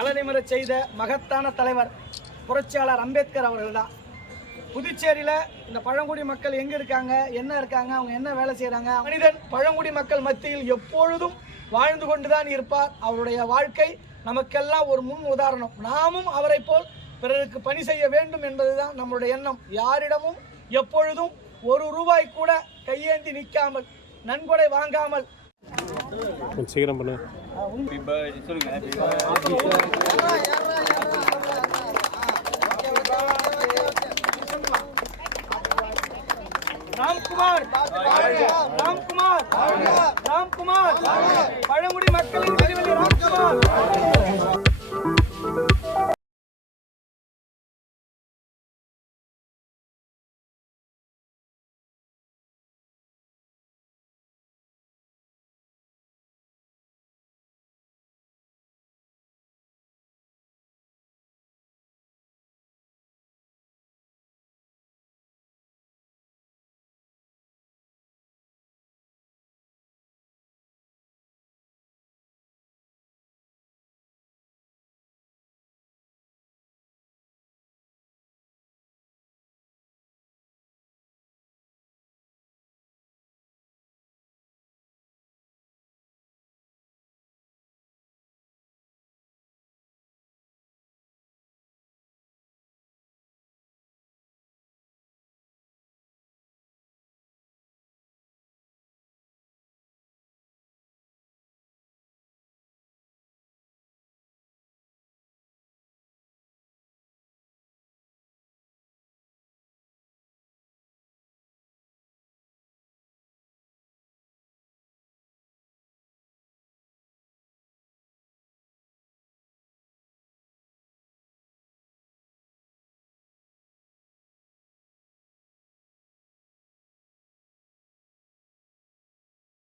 தலைநிமிரச் செய்த மகத்தான தலைவர் புரட்சியாளர் அம்பேத்கர் அவர்கள் தான் புதுச்சேரியில் இந்த பழங்குடி மக்கள் எங்கே இருக்காங்க என்ன இருக்காங்க அவங்க என்ன வேலை செய்கிறாங்க மனிதன் பழங்குடி மக்கள் மத்தியில் எப்பொழுதும் வாழ்ந்து கொண்டுதான் இருப்பார். அவருடைய வாழ்க்கை நமக்கெல்லாம் ஒரு முன் உதாரணம். நாமும் அவரை போல் பிறருக்கு பணி செய்ய வேண்டும் என்பதுதான் நம்மளுடைய எண்ணம். யாரிடமும் எப்பொழுதும் ஒரு ரூபாய் கூட கையேந்தி நிற்காமல் நன்கொடை வாங்காமல் கொஞ்சம் சீக்கிரம் பண்ணு. ராம்குமார் ராம்குமார் ராம்குமார் பழங்குடி மக்களின்